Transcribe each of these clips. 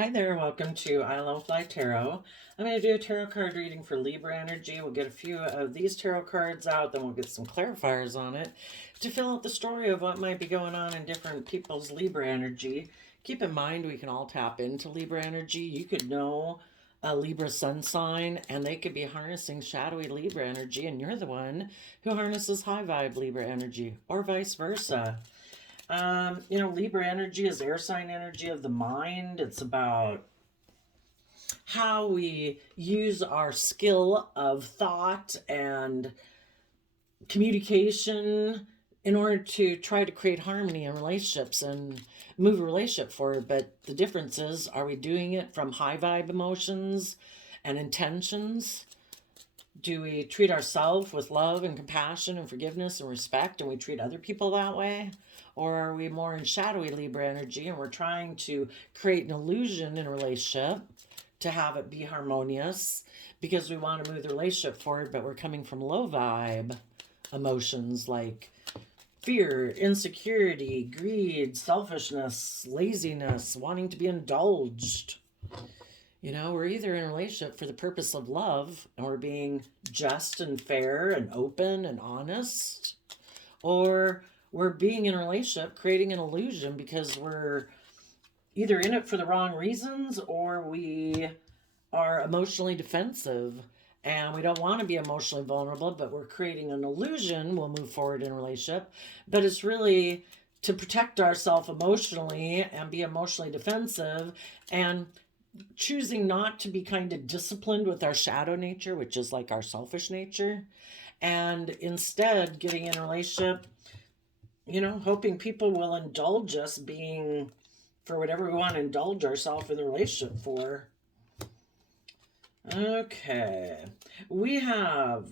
Hi there, welcome to I Love Fly Tarot. I'm going to do a tarot card reading for Libra energy. We'll get a few of these tarot cards out, then we'll get some clarifiers on it to fill out the story of what might be going on in different people's Libra energy. Keep in mind, we can all tap into Libra energy. You could know a Libra sun sign, and they could be harnessing shadowy Libra energy, and you're the one who harnesses high vibe Libra energy, or vice versa. Libra energy is air sign energy of the mind. It's about how we use our skill of thought and communication in order to try to create harmony in relationships and move a relationship forward. But the difference is, are we doing it from high vibe emotions and intentions? Do we treat ourselves with love and compassion and forgiveness and respect, and we treat other people that way? Or are we more in shadowy Libra energy and we're trying to create an illusion in a relationship to have it be harmonious because we want to move the relationship forward, but we're coming from low vibe emotions like fear, insecurity, greed, selfishness, laziness, wanting to be indulged? We're either in a relationship for the purpose of love and we're being just and fair and open and honest, or we're being in a relationship creating an illusion because we're either in it for the wrong reasons or we are emotionally defensive and we don't want to be emotionally vulnerable, but we're creating an illusion we'll move forward in a relationship. But it's really to protect ourselves emotionally and be emotionally defensive and choosing not to be kind of disciplined with our shadow nature, which is like our selfish nature, and instead getting in a relationship, hoping people will indulge us being for whatever we want to indulge ourselves in the relationship for. Okay, we have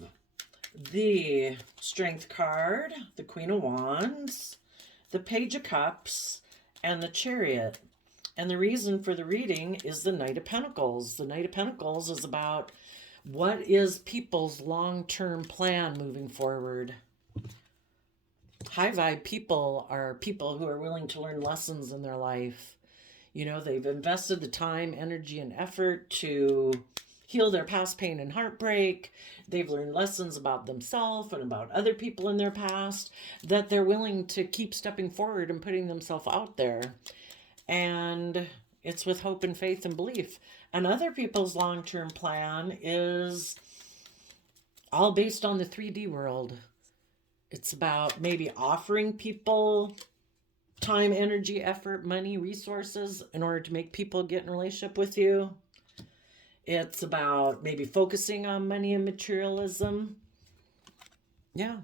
the Strength card, the Queen of Wands, the Page of Cups, and the Chariot. And the reason for the reading is the Knight of Pentacles. The Knight of Pentacles is about what is people's long-term plan moving forward. High vibe people are people who are willing to learn lessons in their life. They've invested the time, energy, and effort to heal their past pain and heartbreak. They've learned lessons about themselves and about other people in their past that they're willing to keep stepping forward and putting themselves out there. And it's with hope and faith and belief. And other people's long-term plan is all based on the 3D world. It's about maybe offering people time, energy, effort, money, resources in order to make people get in a relationship with you. It's about maybe focusing on money and materialism. Yeah.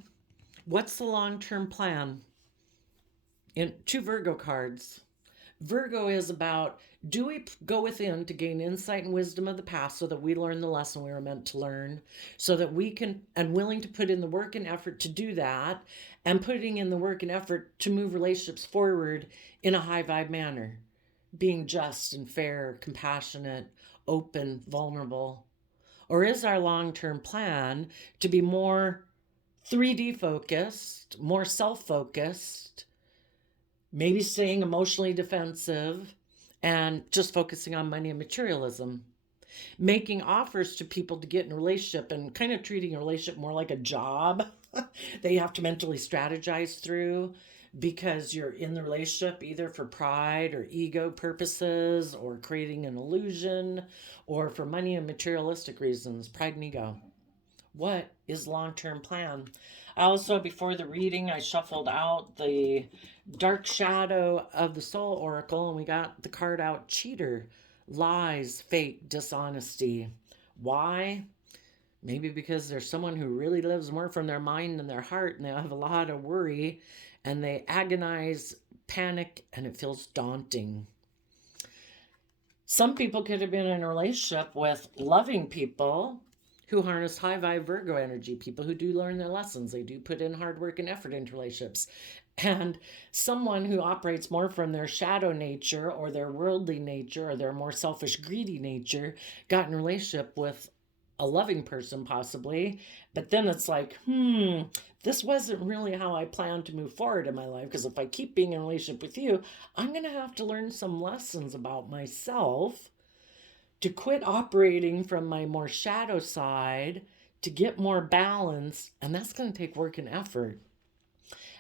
What's the long-term plan? In 2 Virgo cards. Virgo is about, do we go within to gain insight and wisdom of the past so that we learn the lesson we were meant to learn, so that we can, and willing to put in the work and effort to do that, and putting in the work and effort to move relationships forward in a high vibe manner, being just and fair, compassionate, open, vulnerable? Or is our long-term plan to be more 3D focused, more self-focused, maybe staying emotionally defensive and just focusing on money and materialism, making offers to people to get in a relationship and kind of treating a relationship more like a job that you have to mentally strategize through because you're in the relationship either for pride or ego purposes or creating an illusion or for money and materialistic reasons, pride and ego. What is long-term plan? Also, before the reading, I shuffled out the Dark Shadow of the Soul Oracle, and we got the card out, Cheater, Lies, Fake, Dishonesty. Why? Maybe because there's someone who really lives more from their mind than their heart, and they have a lot of worry, and they agonize, panic, and it feels daunting. Some people could have been in a relationship with loving people who harness high vibe Virgo energy, people who do learn their lessons. They do put in hard work and effort into relationships. And someone who operates more from their shadow nature or their worldly nature or their more selfish, greedy nature got in a relationship with a loving person possibly, but then it's like, this wasn't really how I planned to move forward in my life, because if I keep being in a relationship with you, I'm going to have to learn some lessons about myself to quit operating from my more shadow side, to get more balance, and that's going to take work and effort.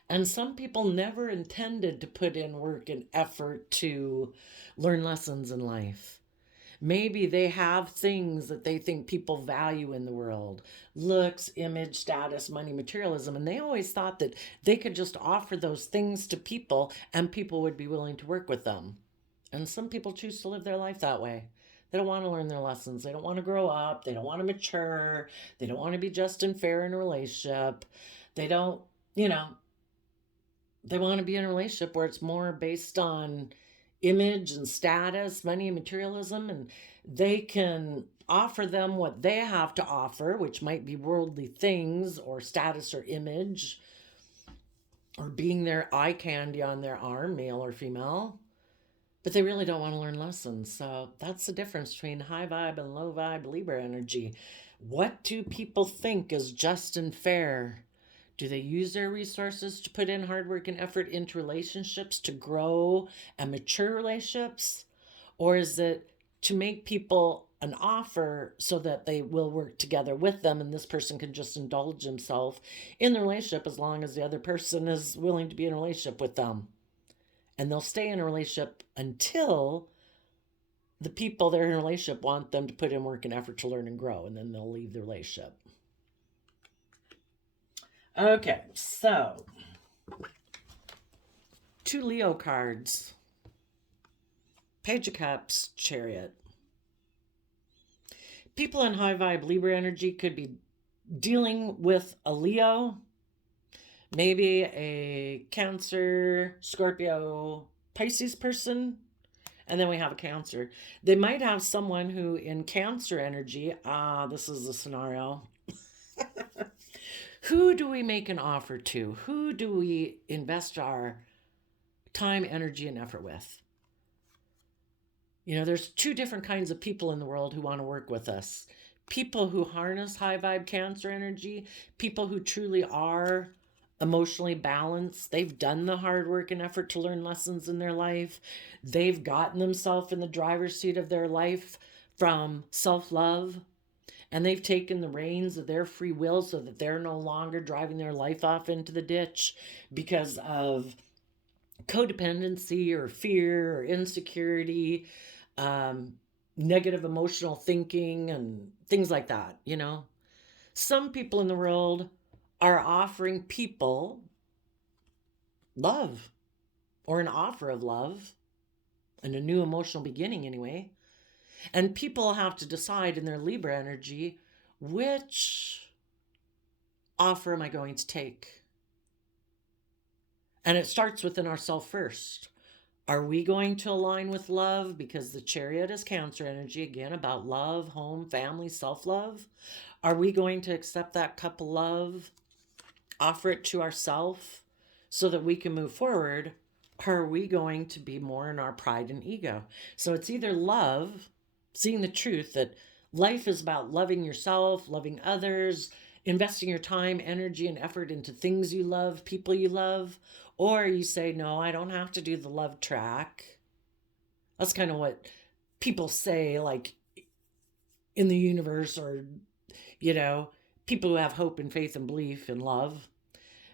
And some people never intended to put in work and effort to learn lessons in life. Maybe they have things that they think people value in the world: looks, image, status, money, materialism. And they always thought that they could just offer those things to people and people would be willing to work with them. And some people choose to live their life that way. They don't want to learn their lessons. They don't want to grow up. They don't want to mature. They don't want to be just and fair in a relationship. They don't, they want to be in a relationship where it's more based on image and status, money and materialism, and they can offer them what they have to offer, which might be worldly things or status or image, or being their eye candy on their arm, male or female, but they really don't want to learn lessons. So that's the difference between high vibe and low vibe Libra energy. What do people think is just and fair? Do they use their resources to put in hard work and effort into relationships to grow and mature relationships? Or is it to make people an offer so that they will work together with them and this person can just indulge himself in the relationship as long as the other person is willing to be in a relationship with them? And they'll stay in a relationship until the people they're in a relationship want them to put in work and effort to learn and grow, and then they'll leave the relationship. Okay, so 2 Leo cards. Page of Cups, Chariot. People in high vibe Libra energy could be dealing with a Leo, maybe a Cancer, Scorpio, Pisces person, and then we have a Cancer. They might have someone who in Cancer energy, this is the scenario. Who do we make an offer to? Who do we invest our time, energy, and effort with? There's 2 different kinds of people in the world who want to work with us. People who harness high vibe Cancer energy, people who truly are emotionally balanced. They've done the hard work and effort to learn lessons in their life. They've gotten themselves in the driver's seat of their life from self-love. And they've taken the reins of their free will so that they're no longer driving their life off into the ditch because of codependency or fear or insecurity, negative emotional thinking and things like that, Some people in the world are offering people love or an offer of love and a new emotional beginning anyway. And people have to decide in their Libra energy, which offer am I going to take? And it starts within ourselves first. Are we going to align with love? Because the Chariot is Cancer energy, again, about love, home, family, self-love. Are we going to accept that cup of love, offer it to ourselves so that we can move forward? Or are we going to be more in our pride and ego? So it's either love, seeing the truth that life is about loving yourself, loving others, investing your time, energy, and effort into things you love, people you love, or you say, no, I don't have to do the love track. That's kind of what people say, like in the universe, or, people who have hope and faith and belief in love.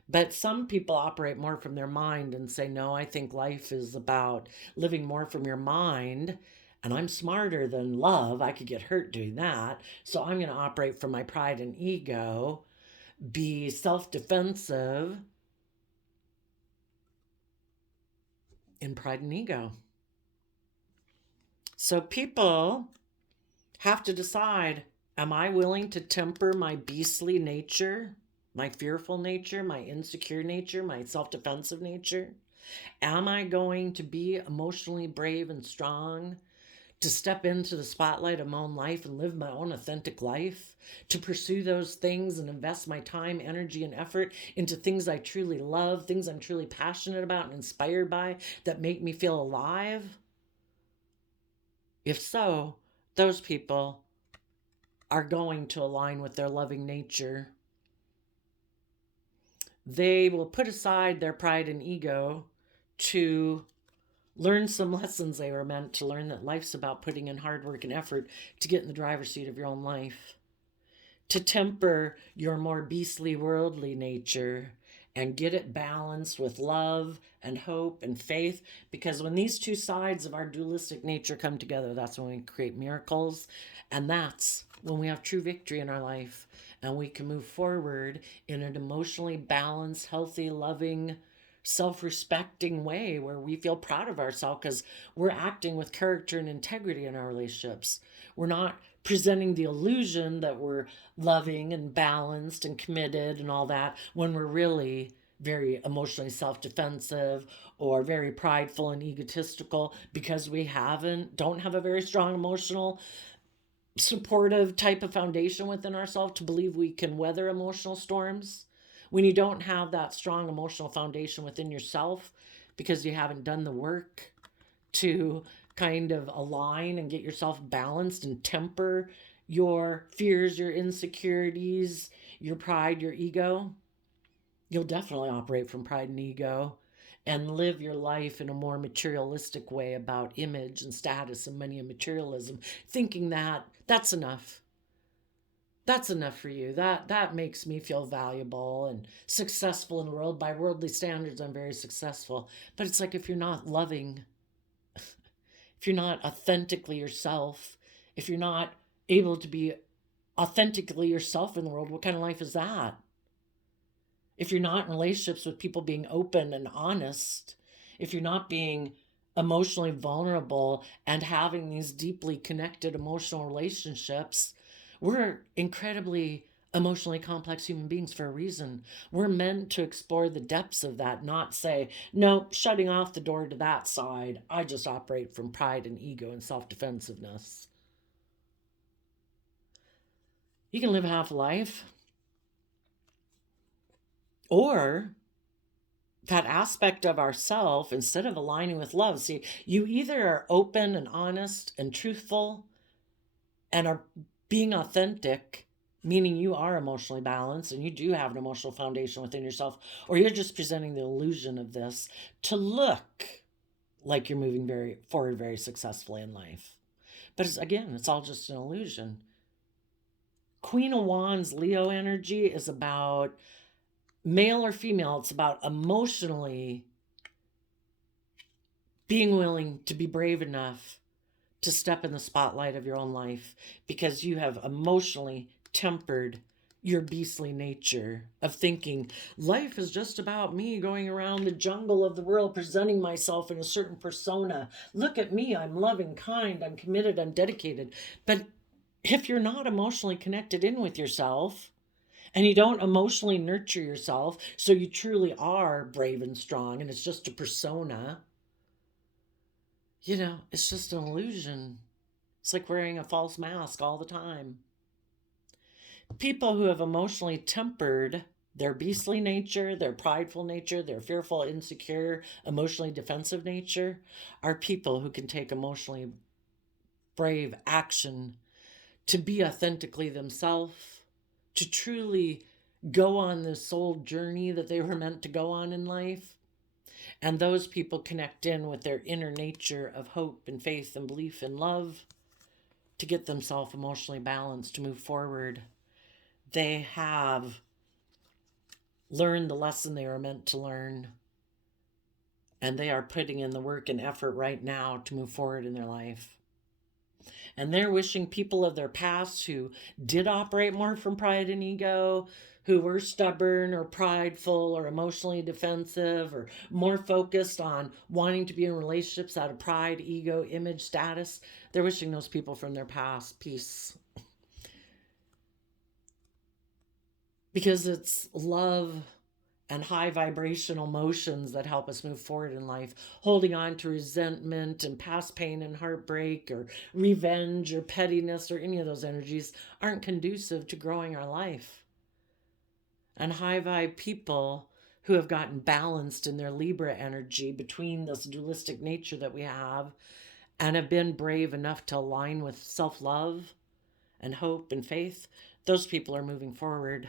But some people operate more from their mind and say, no, I think life is about living more from your mind. And I'm smarter than love. I could get hurt doing that. So I'm going to operate from my pride and ego, be self-defensive in pride and ego. So people have to decide, am I willing to temper my beastly nature, my fearful nature, my insecure nature, my self-defensive nature? Am I going to be emotionally brave and strong, to step into the spotlight of my own life and live my own authentic life, to pursue those things and invest my time, energy, and effort into things I truly love, things I'm truly passionate about and inspired by that make me feel alive? If so, those people are going to align with their loving nature. They will put aside their pride and ego to learn some lessons they were meant to learn, that life's about putting in hard work and effort to get in the driver's seat of your own life, to temper your more beastly worldly nature and get it balanced with love and hope and faith. Because when these two sides of our dualistic nature come together, that's when we create miracles. And that's when we have true victory in our life. And we can move forward in an emotionally balanced, healthy, loving, self-respecting way where we feel proud of ourselves because we're acting with character and integrity in our relationships. We're not presenting the illusion that we're loving and balanced and committed and all that when we're really very emotionally self-defensive or very prideful and egotistical because we don't have a very strong emotional supportive type of foundation within ourselves to believe we can weather emotional storms. When you don't have that strong emotional foundation within yourself because you haven't done the work to kind of align and get yourself balanced and temper your fears, your insecurities, your pride, your ego, you'll definitely operate from pride and ego and live your life in a more materialistic way about image and status and money and materialism, thinking that that's enough. That's enough for you. That makes me feel valuable and successful in the world. By worldly standards, I'm very successful. But it's like, if you're not loving, if you're not authentically yourself, if you're not able to be authentically yourself in the world, what kind of life is that? If you're not in relationships with people being open and honest, if you're not being emotionally vulnerable and having these deeply connected emotional relationships, we're incredibly emotionally complex human beings for a reason. We're meant to explore the depths of that, not say, no, shutting off the door to that side. I just operate from pride and ego and self-defensiveness. You can live half a life. Or that aspect of ourself, instead of aligning with love, see, you either are open and honest and truthful and are being authentic, meaning you are emotionally balanced and you do have an emotional foundation within yourself, or you're just presenting the illusion of this to look like you're moving forward very successfully in life. But again, it's all just an illusion. Queen of Wands, Leo energy is about male or female. It's about emotionally being willing to be brave enough to step in the spotlight of your own life because you have emotionally tempered your beastly nature of thinking life is just about me going around the jungle of the world presenting myself in a certain persona. Look at me, I'm loving, kind, I'm committed, I'm dedicated. But if you're not emotionally connected in with yourself and you don't emotionally nurture yourself so you truly are brave and strong and it's just a persona, it's just an illusion. It's like wearing a false mask all the time. People who have emotionally tempered their beastly nature, their prideful nature, their fearful, insecure, emotionally defensive nature are people who can take emotionally brave action to be authentically themselves, to truly go on this soul journey that they were meant to go on in life. And those people connect in with their inner nature of hope and faith and belief and love to get themselves emotionally balanced to move forward. They have learned the lesson they were meant to learn. And they are putting in the work and effort right now to move forward in their life. And they're wishing people of their past who did operate more from pride and ego, who were stubborn or prideful or emotionally defensive or more focused on wanting to be in relationships out of pride, ego, image, status, they're wishing those people from their past peace. Because it's love and high vibrational emotions that help us move forward in life. Holding on to resentment and past pain and heartbreak or revenge or pettiness or any of those energies aren't conducive to growing our life. And high vibe people who have gotten balanced in their Libra energy between this dualistic nature that we have and have been brave enough to align with self-love and hope and faith, those people are moving forward.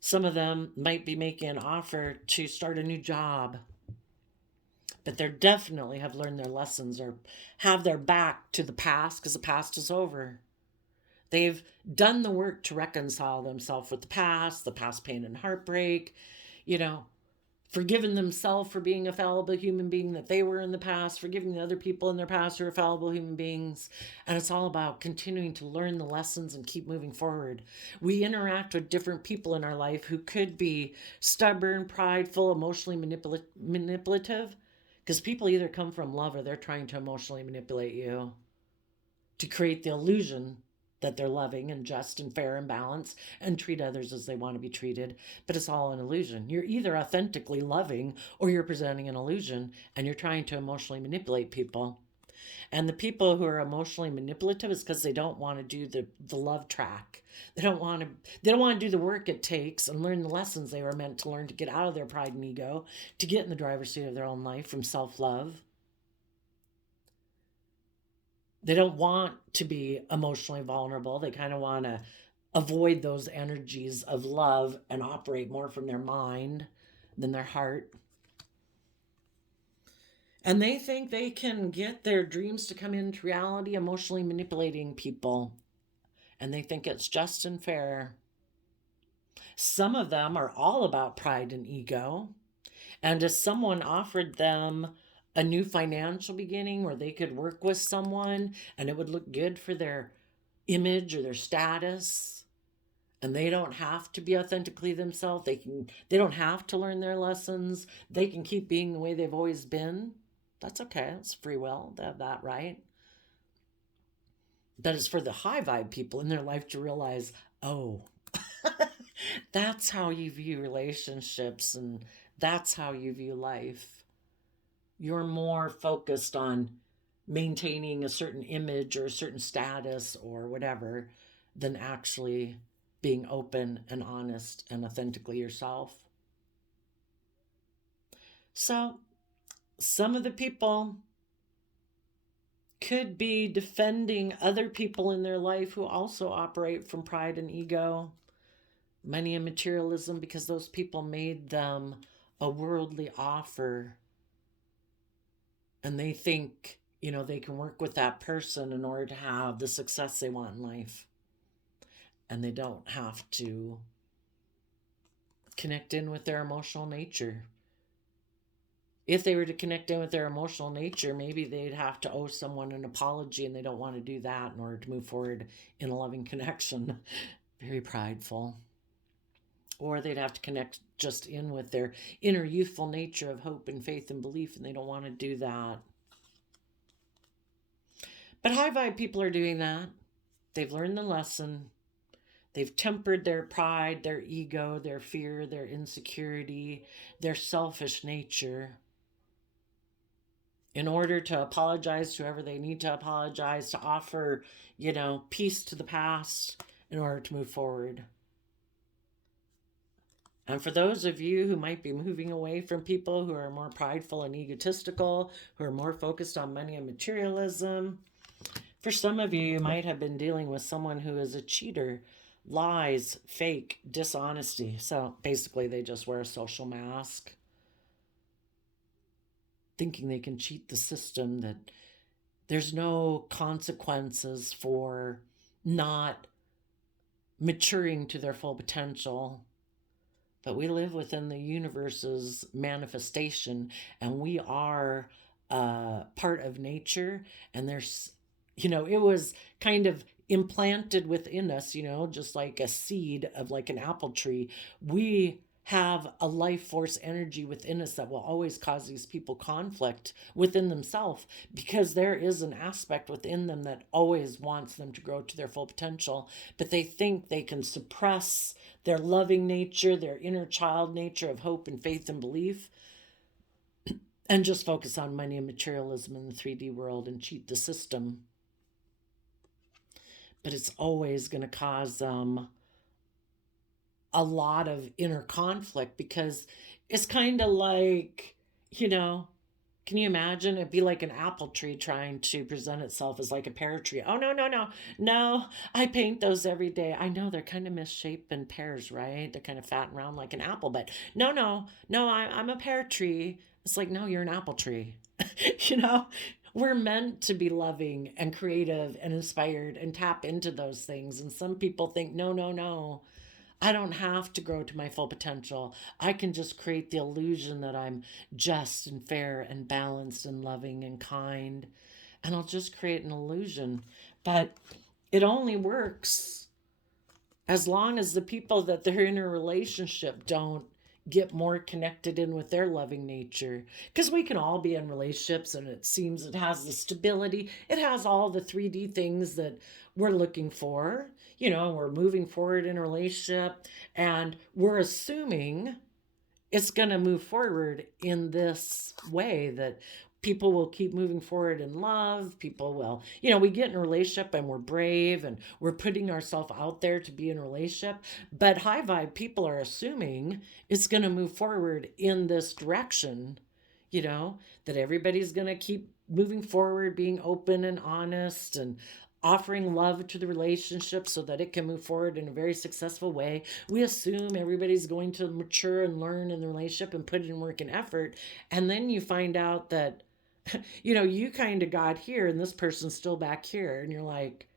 Some of them might be making an offer to start a new job, but they definitely have learned their lessons or have their back to the past because the past is over. They've done the work to reconcile themselves with the past pain and heartbreak, forgiving themselves for being a fallible human being that they were in the past, forgiving the other people in their past who are fallible human beings. And it's all about continuing to learn the lessons and keep moving forward. We interact with different people in our life who could be stubborn, prideful, emotionally manipulative, because people either come from love or they're trying to emotionally manipulate you to create the illusion that they're loving and just and fair and balanced and treat others as they want to be treated. But it's all an illusion. You're either authentically loving or you're presenting an illusion and you're trying to emotionally manipulate people. And the people who are emotionally manipulative is because they don't want to do the love track. They don't want to do the work it takes and learn the lessons they were meant to learn to get out of their pride and ego, to get in the driver's seat of their own life from self-love. They don't want to be emotionally vulnerable. They kind of want to avoid those energies of love and operate more from their mind than their heart. And they think they can get their dreams to come into reality emotionally manipulating people. And they think it's just and fair. Some of them are all about pride and ego. And if someone offered them a new financial beginning where they could work with someone and it would look good for their image or their status, and they don't have to be authentically themselves, they don't have to learn their lessons, they can keep being the way they've always been, that's okay. It's free will. They have that right. But it's for the high vibe people in their life to realize, oh, that's how you view relationships and that's how you view life. You're more focused on maintaining a certain image or a certain status or whatever than actually being open and honest and authentically yourself. So some of the people could be defending other people in their life who also operate from pride and ego, money and materialism, because those people made them a worldly offer. And they think, they can work with that person in order to have the success they want in life. And they don't have to connect in with their emotional nature. If they were to connect in with their emotional nature, maybe they'd have to owe someone an apology, and they don't want to do that in order to move forward in a loving connection. Very prideful. Or they'd have to connect just in with their inner youthful nature of hope and faith and belief, and they don't want to do that. But high vibe people are doing that. They've learned the lesson. They've tempered their pride, their ego, their fear, their insecurity, their selfish nature in order to apologize to whoever they need to apologize, to offer, peace to the past in order to move forward. And for those of you who might be moving away from people who are more prideful and egotistical, who are more focused on money and materialism, for some of you, you might have been dealing with someone who is a cheater, lies, fake, dishonesty. So basically, they just wear a social mask, thinking they can cheat the system, that there's no consequences for not maturing to their full potential. But we live within the universe's manifestation, and we are part of nature. And there's, it was kind of implanted within us, just like a seed of like an apple tree. We have a life force energy within us that will always cause these people conflict within themselves, because there is an aspect within them that always wants them to grow to their full potential, but they think they can suppress their loving nature, their inner child nature of hope and faith and belief, and just focus on money and materialism in the 3D world and cheat the system. But it's always going to cause them a lot of inner conflict, because it's kind of like, Can you imagine? It'd be like an apple tree trying to present itself as like a pear tree. Oh, no, no, no. No, I paint those every day. I know they're kind of misshapen pears, right? They're kind of fat and round like an apple, but no, no, no, I'm a pear tree. It's like, no, you're an apple tree. you know, we're meant to be loving and creative and inspired and tap into those things. And some people think, no, no, no. I don't have to grow to my full potential. I can just create the illusion that I'm just and fair and balanced and loving and kind. And I'll just create an illusion. But it only works as long as the people that they're in a relationship don't get more connected in with their loving nature. Because we can all be in relationships and it seems it has the stability, it has all the 3D things that we're looking for. We're moving forward in a relationship and we're assuming it's going to move forward in this way that people will keep moving forward in love. People will, we get in a relationship and we're brave and we're putting ourselves out there to be in a relationship. But high vibe people are assuming it's going to move forward in this direction, that everybody's going to keep moving forward, being open and honest and offering love to the relationship so that it can move forward in a very successful way. We assume everybody's going to mature and learn in the relationship and put in work and effort. And then you find out that, you kind of got here and this person's still back here. And you're like,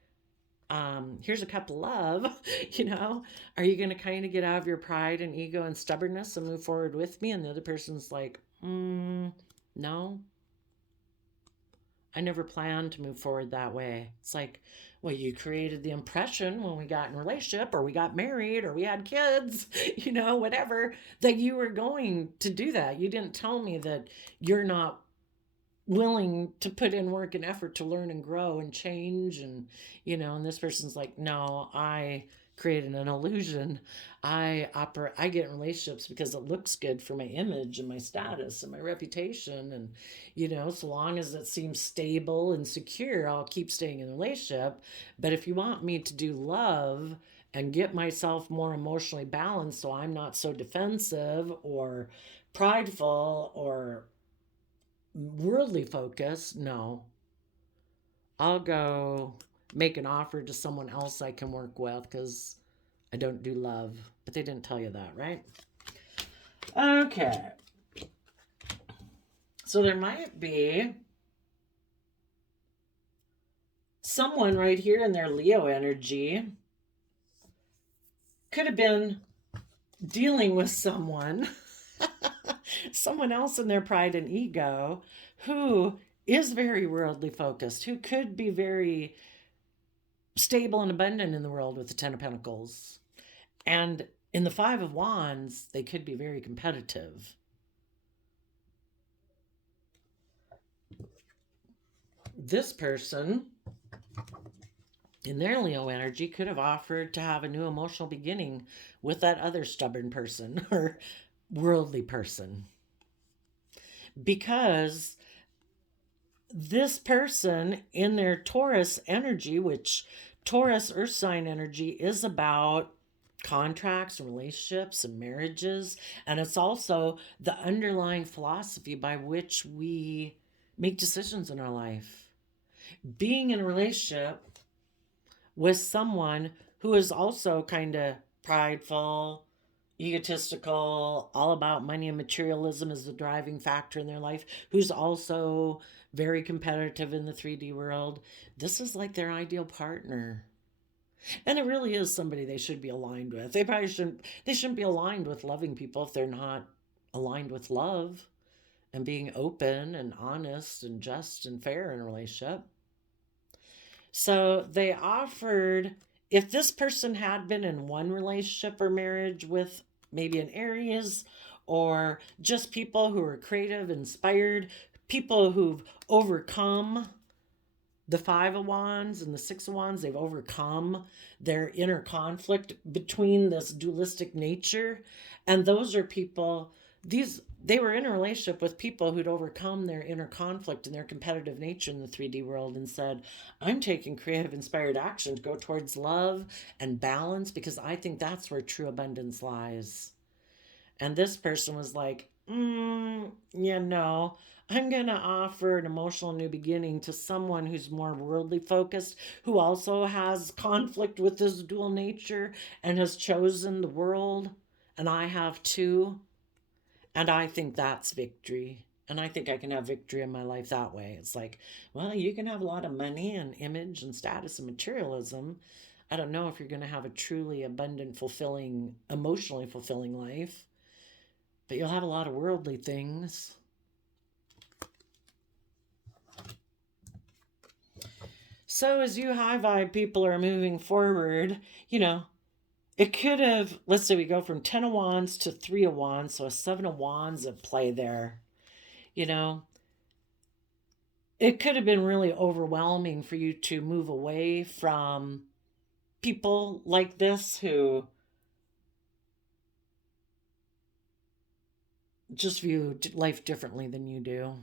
here's a cup of love, are you going to kind of get out of your pride and ego and stubbornness and move forward with me? And the other person's like, no. I never planned to move forward that way. It's like, well, you created the impression when we got in a relationship or we got married or we had kids, whatever, that you were going to do that. You didn't tell me that you're not willing to put in work and effort to learn and grow and change. And, and this person's like, no, I created an illusion. I get in relationships because it looks good for my image and my status and my reputation. And, so long as it seems stable and secure, I'll keep staying in the relationship. But if you want me to do love and get myself more emotionally balanced so I'm not so defensive or prideful or worldly focused, no. I'll go make an offer to someone else I can work with because I don't do love. But they didn't tell you that, right? Okay. So there might be someone right here in their Leo energy could have been dealing with someone else in their pride and ego who is very worldly focused, who could be very stable and abundant in the world with the Ten of Pentacles. And in the Five of Wands, they could be very competitive. This person, in their Leo energy, could have offered to have a new emotional beginning with that other stubborn person or worldly person. Because this person in their Taurus energy, which Taurus earth sign energy is about contracts and relationships and marriages, and it's also the underlying philosophy by which we make decisions in our life. Being in a relationship with someone who is also kind of prideful, egotistical, all about money and materialism is the driving factor in their life, who's also very competitive in the 3D world. This is like their ideal partner. And it really is somebody they should be aligned with. They shouldn't be aligned with loving people if they're not aligned with love and being open and honest and just and fair in a relationship. So they offered, if this person had been in one relationship or marriage with maybe an Aries or just people who are creative, inspired, people who've overcome the Five of Wands and the Six of Wands, they've overcome their inner conflict between this dualistic nature. And those are people, they were in a relationship with people who'd overcome their inner conflict and their competitive nature in the 3D world and said, I'm taking creative, inspired action to go towards love and balance because I think that's where true abundance lies. And this person was like, no, I'm going to offer an emotional new beginning to someone who's more worldly focused, who also has conflict with this dual nature and has chosen the world. And I have too. And I think that's victory. And I think I can have victory in my life that way. It's like, well, you can have a lot of money and image and status and materialism. I don't know if you're going to have a truly abundant, fulfilling, emotionally fulfilling life, but you'll have a lot of worldly things. So as you high vibe people are moving forward, it could have, let's say we go from 10 of Wands to 3 of Wands, so a 7 of Wands at play there. You know, it could have been really overwhelming for you to move away from people like this who just view life differently than you do.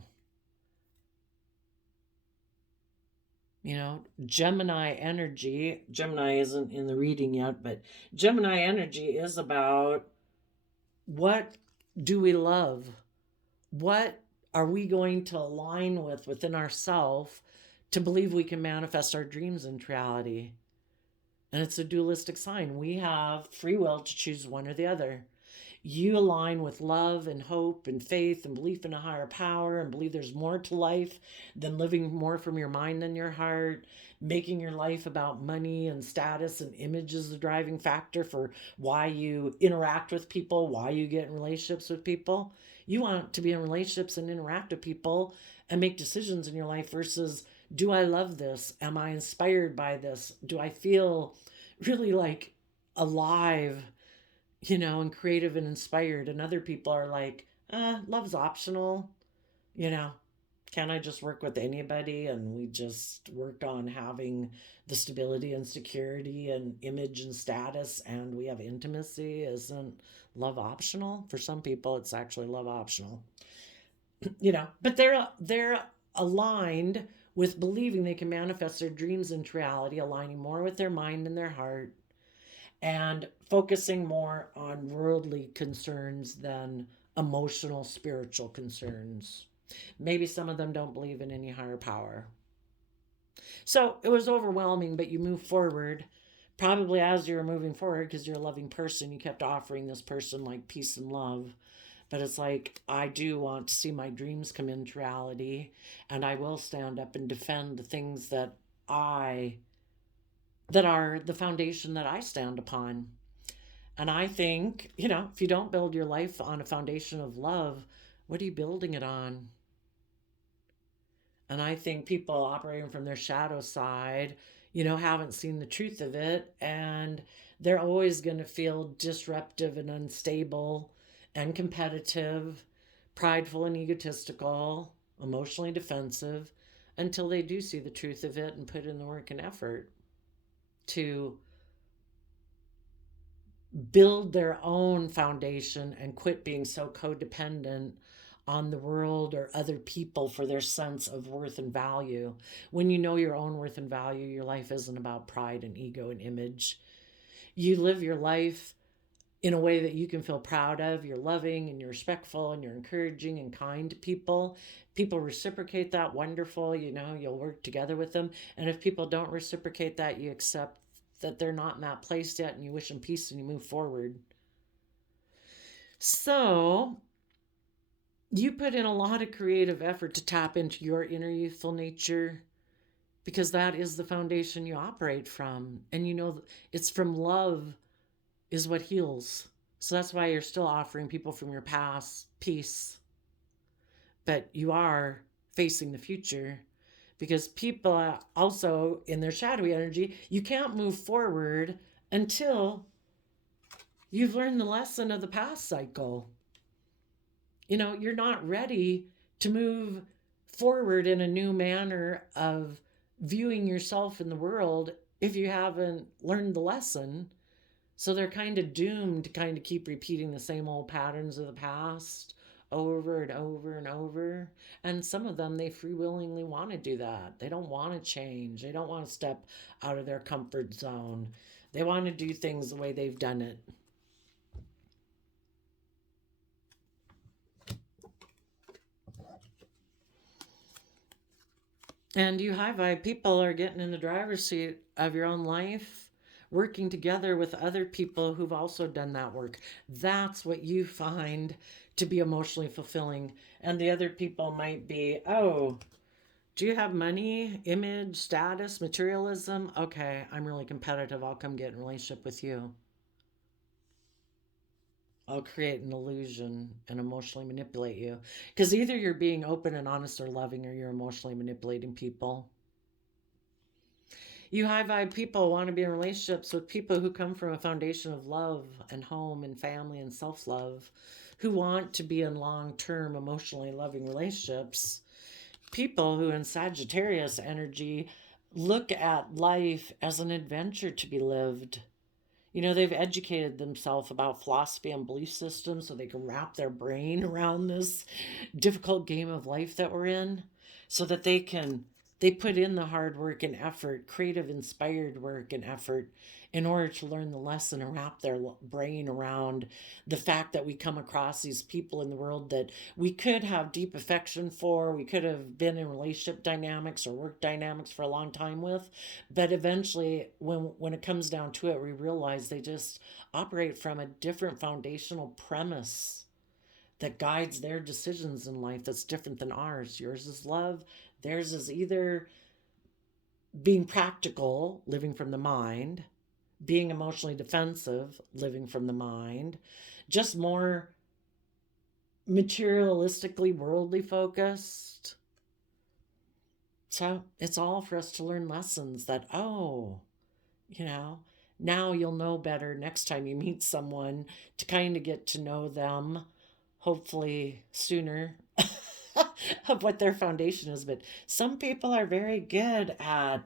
Gemini energy, Gemini isn't in the reading yet, but Gemini energy is about what do we love? What are we going to align with within ourselves to believe we can manifest our dreams into reality? And it's a dualistic sign. We have free will to choose one or the other. You align with love and hope and faith and belief in a higher power and believe there's more to life than living more from your mind than your heart, making your life about money and status and image is the driving factor for why you interact with people, why you get in relationships with people. You want to be in relationships and interact with people and make decisions in your life versus, do I love this? Am I inspired by this? Do I feel really like alive, and creative and inspired? And other people are like, love's optional, you know. Can I just work with anybody? And we just work on having the stability and security and image and status, and we have intimacy. Isn't love optional? For some people, it's actually love optional. But they're aligned with believing they can manifest their dreams into reality, aligning more with their mind and their heart, and focusing more on worldly concerns than emotional, spiritual concerns. Maybe some of them don't believe in any higher power. So it was overwhelming, but you move forward. Probably as you were moving forward, because you're a loving person, you kept offering this person like peace and love. But it's like, I do want to see my dreams come into reality, and I will stand up and defend the things that are the foundation that I stand upon. And I think, if you don't build your life on a foundation of love, what are you building it on? And I think people operating from their shadow side, haven't seen the truth of it. And they're always going to feel disruptive and unstable and competitive, prideful and egotistical, emotionally defensive, until they do see the truth of it and put in the work and effort to build their own foundation and quit being so codependent on the world or other people for their sense of worth and value. When you know your own worth and value, your life isn't about pride and ego and image. You live your life in a way that you can feel proud of. You're loving and you're respectful and you're encouraging and kind to people. People reciprocate that, wonderful. You'll work together with them. And if people don't reciprocate that, you accept that they're not in that place yet and you wish them peace and you move forward. So you put in a lot of creative effort to tap into your inner youthful nature, because that is the foundation you operate from. And it's from love is what heals. So that's why you're still offering people from your past peace. But you are facing the future, because people also in their shadowy energy, you can't move forward until you've learned the lesson of the past cycle. You're not ready to move forward in a new manner of viewing yourself in the world if you haven't learned the lesson. So they're kind of doomed to kind of keep repeating the same old patterns of the past over and over and over. And some of them, they free willingly want to do that. They don't want to change. They don't want to step out of their comfort zone. They want to do things the way they've done it. And you high vibe people are getting in the driver's seat of your own life, working together with other people who've also done that work. That's what you find to be emotionally fulfilling. And the other people might be, oh, do you have money, image, status, materialism? Okay, I'm really competitive. I'll come get in a relationship with you. I'll create an illusion and emotionally manipulate you. Because either you're being open and honest or loving, or you're emotionally manipulating people. You high vibe people want to be in relationships with people who come from a foundation of love and home and family and self love, who want to be in long term, emotionally loving relationships. People who in Sagittarius energy look at life as an adventure to be lived. You know, they've educated themselves about philosophy and belief systems so they can wrap their brain around this difficult game of life that we're in, so that they put in the hard work and effort, creative inspired work and effort, in order to learn the lesson and wrap their brain around the fact that we come across these people in the world that we could have deep affection for, we could have been in relationship dynamics or work dynamics for a long time with, but eventually when it comes down to it, we realize they just operate from a different foundational premise that guides their decisions in life that's different than ours. Yours is love, theirs is either being practical, living from the mind, being emotionally defensive, living from the mind, just more materialistically, worldly focused. So it's all for us to learn lessons that, oh, you know, now you'll know better next time you meet someone to kind of get to know them, hopefully sooner, of what their foundation is. But some people are very good at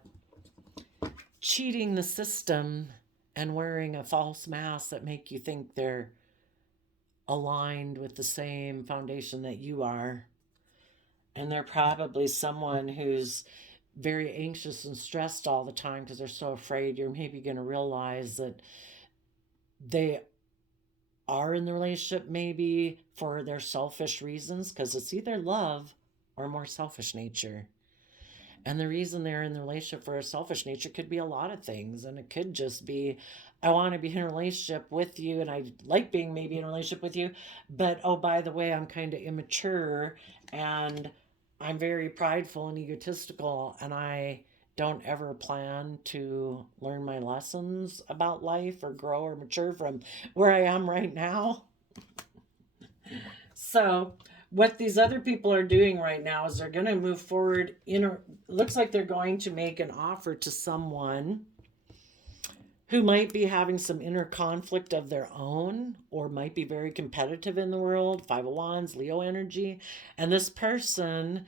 cheating the system and wearing a false mask that make you think they're aligned with the same foundation that you are. And they're probably someone who's very anxious and stressed all the time because they're so afraid you're maybe going to realize that they are in the relationship maybe for their selfish reasons, because it's either love or more selfish nature. And the reason they're in the relationship for a selfish nature could be a lot of things. And it could just be, I want to be in a relationship with you and I like being maybe in a relationship with you. But oh, by the way, I'm kind of immature and I'm very prideful and egotistical. And I don't ever plan to learn my lessons about life or grow or mature from where I am right now. So, what these other people are doing right now is they're going to move forward in a, looks like they're going to make an offer to someone who might be having some inner conflict of their own or might be very competitive in the world, Five of Wands, Leo energy, and this person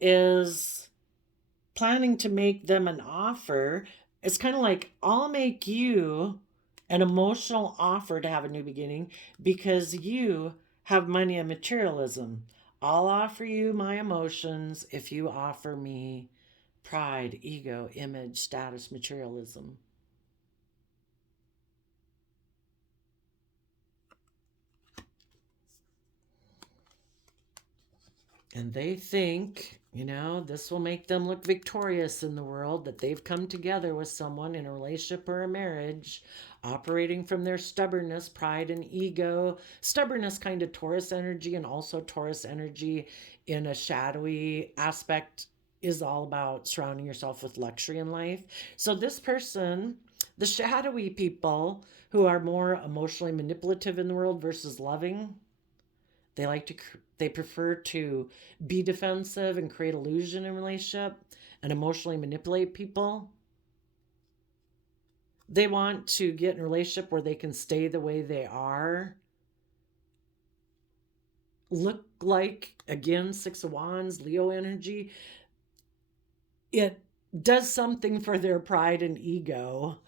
is planning to make them an offer. It's kind of like, I'll make you an emotional offer to have a new beginning because you have money and materialism. I'll offer you my emotions if you offer me pride, ego, image, status, materialism. And they think, you know, this will make them look victorious in the world, that they've come together with someone in a relationship or a marriage, operating from their stubbornness, pride, and ego. Stubbornness, kind of Taurus energy, and also Taurus energy in a shadowy aspect is all about surrounding yourself with luxury in life. So, this person, the shadowy people who are more emotionally manipulative in the world versus loving, they like to they prefer to be defensive and create illusion in relationship and emotionally manipulate people. They want to get in a relationship where they can stay the way they are. Look like, again, Six of Wands, Leo energy. It does something for their pride and ego.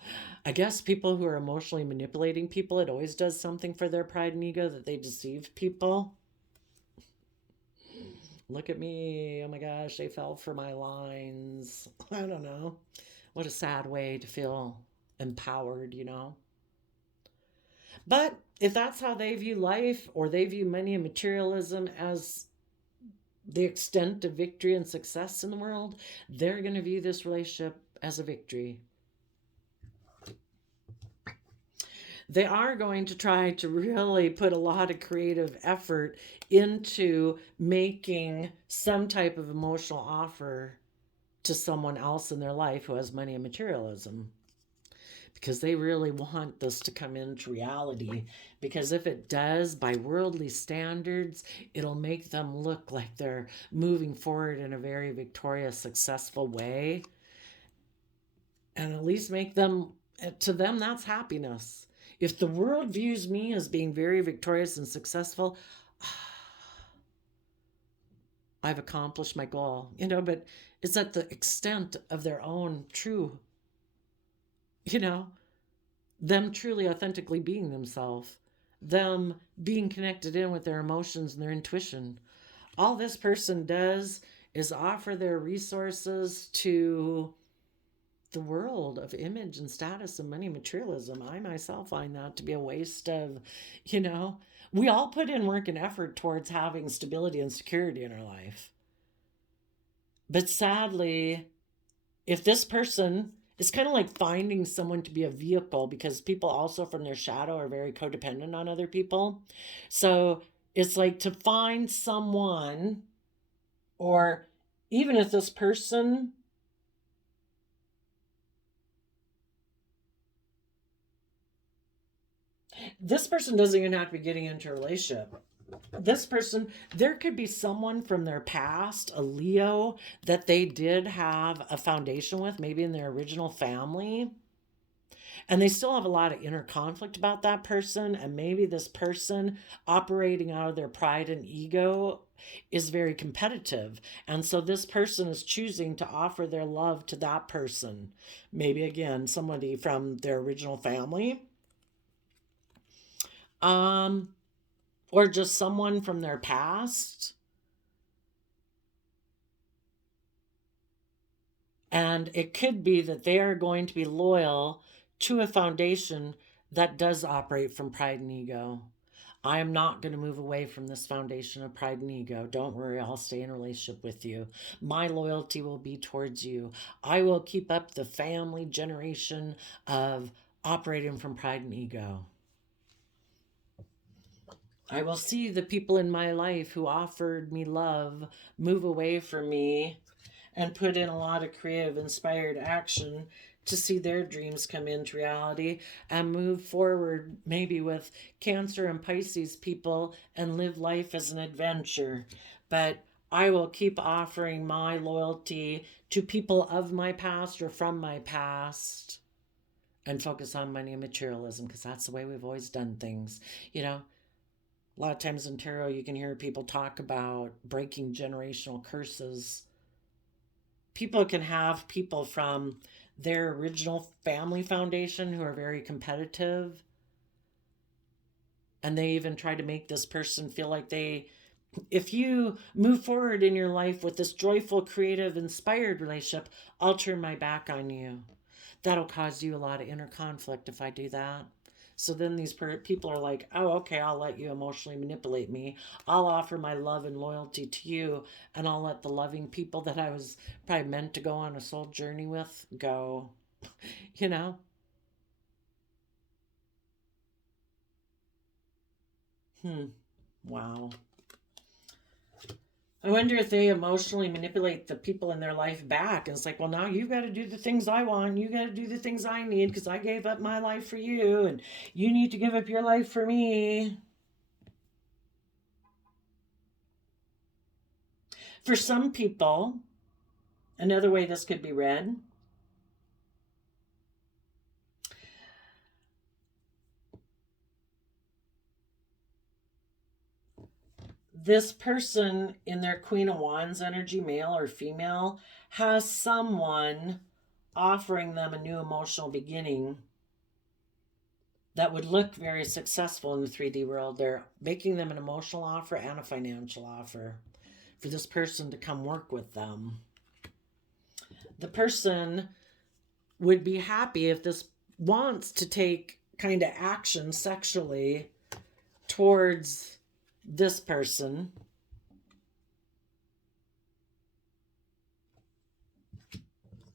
I guess people who are emotionally manipulating people, it always does something for their pride and ego that they deceive people. Look at me. Oh my gosh, they fell for my lines. I don't know. What a sad way to feel empowered, you know? But if that's how they view life or they view money and materialism as the extent of victory and success in the world, they're going to view this relationship as a victory. They are going to try to really put a lot of creative effort into making some type of emotional offer to someone else in their life who has money and materialism, because they really want this to come into reality. Because if it does, by worldly standards, it'll make them look like they're moving forward in a very victorious, successful way, and at least make them, to them, that's happiness. If the world views me as being very victorious and successful, I've accomplished my goal, but it's at the extent of their own true, them truly authentically being themselves, them being connected in with their emotions and their intuition. All this person does is offer their resources to the world of image and status and money and materialism. I myself find that to be a waste of, we all put in work and effort towards having stability and security in our life. But sadly, if this person, it's kind of like finding someone to be a vehicle, because people also from their shadow are very codependent on other people. So it's like to find someone, or even if this person doesn't even have to be getting into a relationship. This person, there could be someone from their past, a Leo, that they did have a foundation with, maybe in their original family. And they still have a lot of inner conflict about that person. And maybe this person, operating out of their pride and ego, is very competitive. And so this person is choosing to offer their love to that person. Maybe, again, somebody from their original family. Or just someone from their past. And it could be that they are going to be loyal to a foundation that does operate from pride and ego. I am not going to move away from this foundation of pride and ego. Don't worry, I'll stay in a relationship with you. My loyalty will be towards you. I will keep up the family generation of operating from pride and ego. I will see the people in my life who offered me love move away from me and put in a lot of creative, inspired action to see their dreams come into reality and move forward, maybe with Cancer and Pisces people, and live life as an adventure. But I will keep offering my loyalty to people of my past or from my past, and focus on money and materialism, because that's the way we've always done things. A lot of times in tarot, you can hear people talk about breaking generational curses. People can have people from their original family foundation who are very competitive. And they even try to make this person feel like if you move forward in your life with this joyful, creative, inspired relationship, I'll turn my back on you. That'll cause you a lot of inner conflict if I do that. So then these people are like, oh, okay, I'll let you emotionally manipulate me. I'll offer my love and loyalty to you, and I'll let the loving people that I was probably meant to go on a soul journey with go. Wow. I wonder if they emotionally manipulate the people in their life back. And it's like, well, now you've got to do the things I want. You got to do the things I need because I gave up my life for you. And you need to give up your life for me. For some people, another way this could be read, this person in their Queen of Wands energy, male or female, has someone offering them a new emotional beginning that would look very successful in the 3D world. They're making them an emotional offer and a financial offer for this person to come work with them. The person would be happy if this wants to take kind of action sexually towards this person.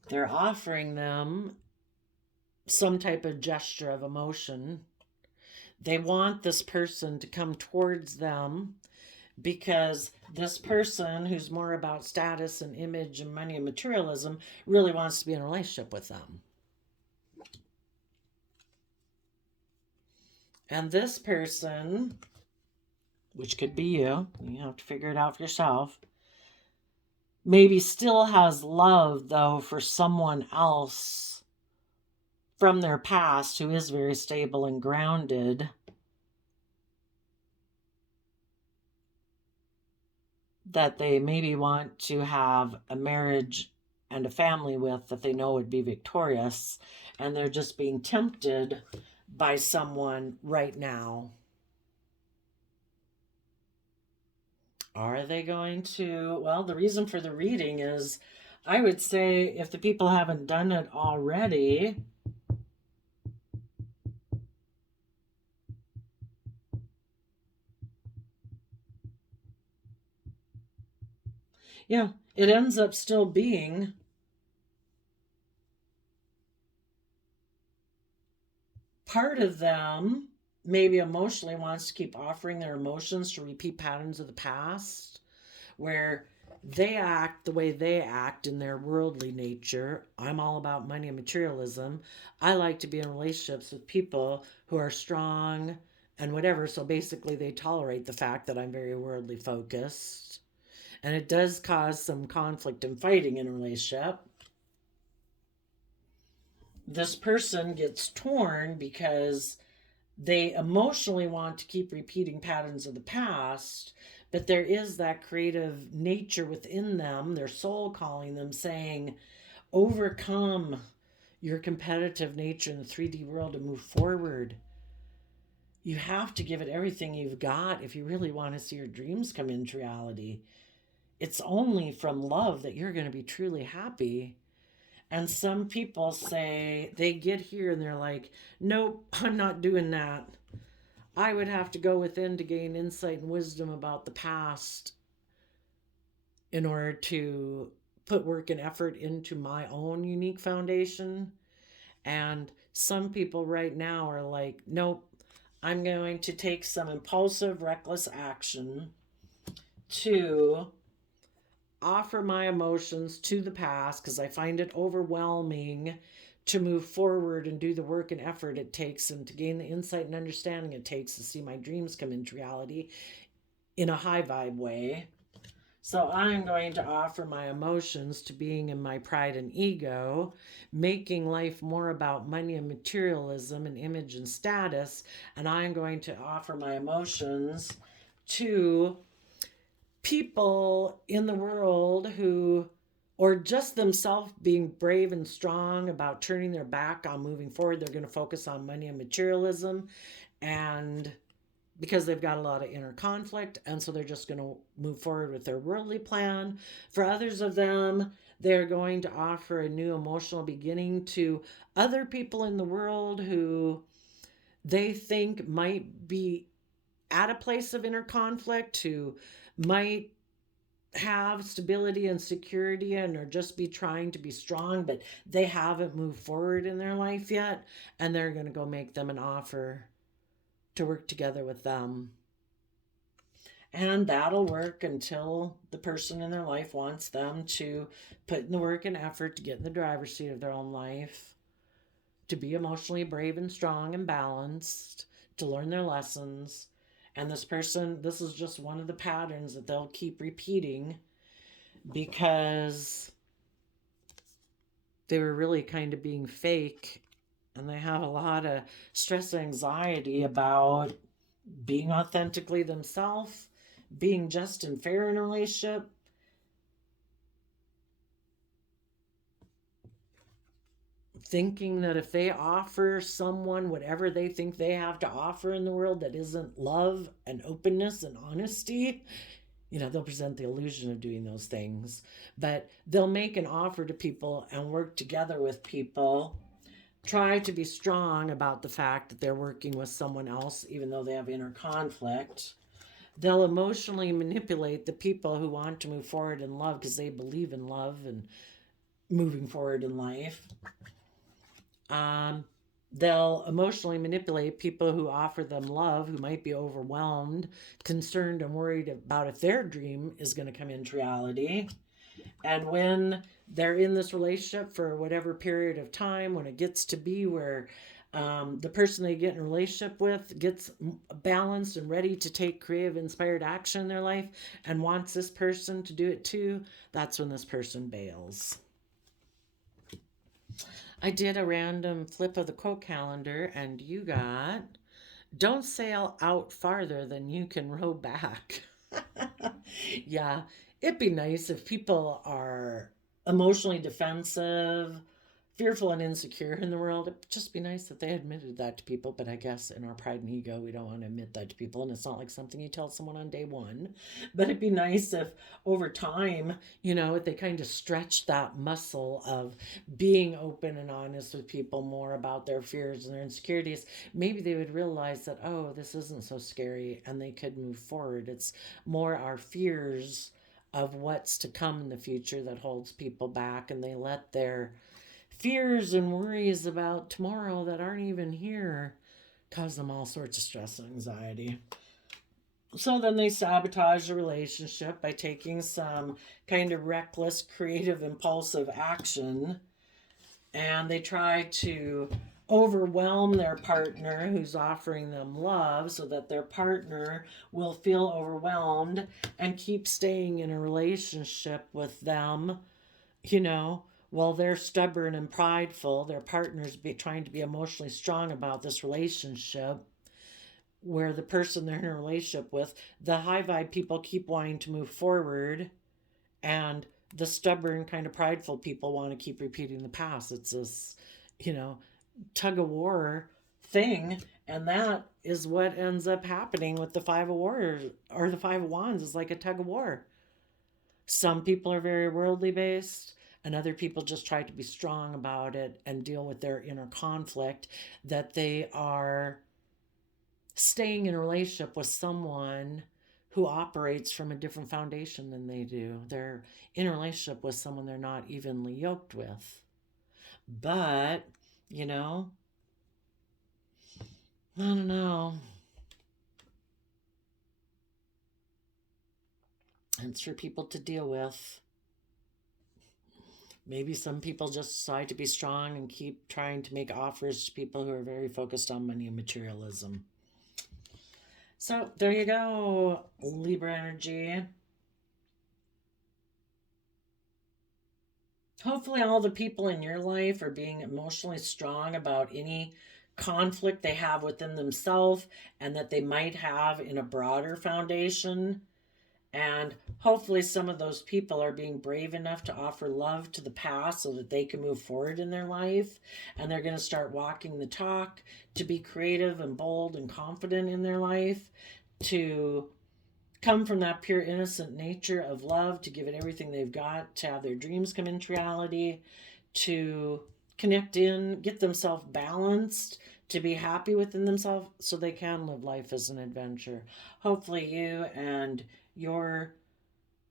They're offering them some type of gesture of emotion. They want this person to come towards them because this person who's more about status and image and money and materialism really wants to be in a relationship with them. And this person, which could be you have to figure it out for yourself, maybe still has love, though, for someone else from their past who is very stable and grounded, that they maybe want to have a marriage and a family with that they know would be victorious, and they're just being tempted by someone right now. Are they going to? Well, the reason for the reading is, I would say, if the people haven't done it already, yeah, it ends up still being part of them maybe emotionally wants to keep offering their emotions to repeat patterns of the past where they act the way they act in their worldly nature. I'm all about money and materialism. I like to be in relationships with people who are strong and whatever. So basically, they tolerate the fact that I'm very worldly focused. And it does cause some conflict and fighting in a relationship. This person gets torn because they emotionally want to keep repeating patterns of the past, but there is that creative nature within them, their soul calling them, saying, overcome your competitive nature in the 3D world and move forward. You have to give it everything you've got if you really want to see your dreams come into reality. It's only from love that you're going to be truly happy. And some people say they get here and they're like, nope, I'm not doing that. I would have to go within to gain insight and wisdom about the past in order to put work and effort into my own unique foundation. And some people right now are like, nope, I'm going to take some impulsive, reckless action to offer my emotions to the past because I find it overwhelming to move forward and do the work and effort it takes and to gain the insight and understanding it takes to see my dreams come into reality in a high vibe way. So I'm going to offer my emotions to being in my pride and ego, making life more about money and materialism and image and status. And I'm going to offer my emotions to people in the world who, or just themselves being brave and strong about turning their back on moving forward. They're going to focus on money and materialism, and because they've got a lot of inner conflict, and so they're just going to move forward with their worldly plan. For others of them, they're going to offer a new emotional beginning to other people in the world who they think might be at a place of inner conflict, who might have stability and security and are just be trying to be strong, but they haven't moved forward in their life yet, and they're going to go make them an offer to work together with them. And that'll work until the person in their life wants them to put in the work and effort to get in the driver's seat of their own life, to be emotionally brave and strong and balanced, to learn their lessons. And this person, this is just one of the patterns that they'll keep repeating because they were really kind of being fake, and they have a lot of stress and anxiety about being authentically themselves, being just and fair in a relationship, thinking that if they offer someone whatever they think they have to offer in the world that isn't love and openness and honesty, they'll present the illusion of doing those things, but they'll make an offer to people and work together with people, try to be strong about the fact that they're working with someone else, even though they have inner conflict. They'll emotionally manipulate the people who want to move forward in love because they believe in love and moving forward in life. They'll emotionally manipulate people who offer them love, who might be overwhelmed, concerned, and worried about if their dream is going to come into reality. And when they're in this relationship for whatever period of time, when it gets to be where the person they get in a relationship with gets balanced and ready to take creative, inspired action in their life and wants this person to do it too, that's when this person bails. I did a random flip of the quote calendar, and you got, don't sail out farther than you can row back. Yeah, it'd be nice if people are emotionally defensive, fearful, and insecure in the world. It'd just be nice if they admitted that to people, but I guess in our pride and ego, we don't want to admit that to people, and it's not like something you tell someone on day one. But it'd be nice if over time, if they kind of stretch that muscle of being open and honest with people more about their fears and their insecurities, maybe they would realize that, oh, this isn't so scary, and they could move forward. It's more our fears of what's to come in the future that holds people back, and they let their fears and worries about tomorrow that aren't even here cause them all sorts of stress and anxiety. So then they sabotage the relationship by taking some kind of reckless, creative, impulsive action. And they try to overwhelm their partner who's offering them love so that their partner will feel overwhelmed and keep staying in a relationship with them, while they're stubborn and prideful. Their partner's trying to be emotionally strong about this relationship, where the person they're in a relationship with, the high vibe people keep wanting to move forward, and the stubborn, kind of prideful people want to keep repeating the past. It's this, tug of war thing. And that is what ends up happening with the Five of Warriors, or the Five of Wands is like a tug of war. Some people are very worldly based, and other people just try to be strong about it and deal with their inner conflict, that they are staying in a relationship with someone who operates from a different foundation than they do. They're in a relationship with someone they're not evenly yoked with. But, I don't know. It's for people to deal with. Maybe some people just decide to be strong and keep trying to make offers to people who are very focused on money and materialism. So there you go, Libra energy. Hopefully all the people in your life are being emotionally strong about any conflict they have within themselves and that they might have in a broader foundation. And hopefully some of those people are being brave enough to offer love to the past so that they can move forward in their life. And they're going to start walking the talk to be creative and bold and confident in their life, to come from that pure innocent nature of love, to give it everything they've got, to have their dreams come into reality, to connect in, get themselves balanced, to be happy within themselves so they can live life as an adventure. Hopefully you and your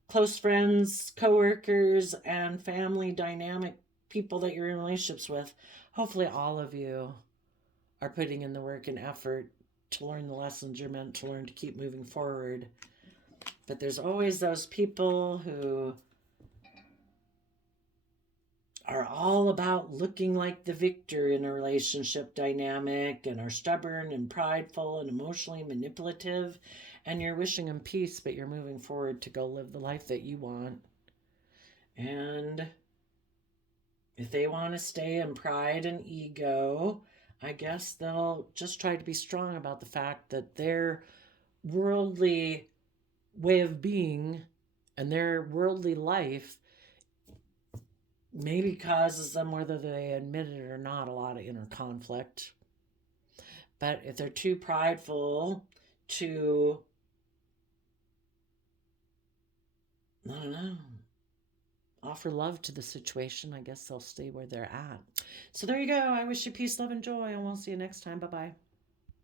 close friends, coworkers, and family dynamic people that you're in relationships with, hopefully all of you are putting in the work and effort to learn the lessons you're meant to learn to keep moving forward. But there's always those people who are all about looking like the victor in a relationship dynamic and are stubborn and prideful and emotionally manipulative, and you're wishing them peace, but you're moving forward to go live the life that you want. And if they want to stay in pride and ego, I guess they'll just try to be strong about the fact that their worldly way of being and their worldly life maybe causes them, whether they admit it or not, a lot of inner conflict. But if they're too prideful to, I don't know, offer love to the situation, I guess they'll stay where they're at. So there you go. I wish you peace, love, and joy, and we'll see you next time. Bye-bye.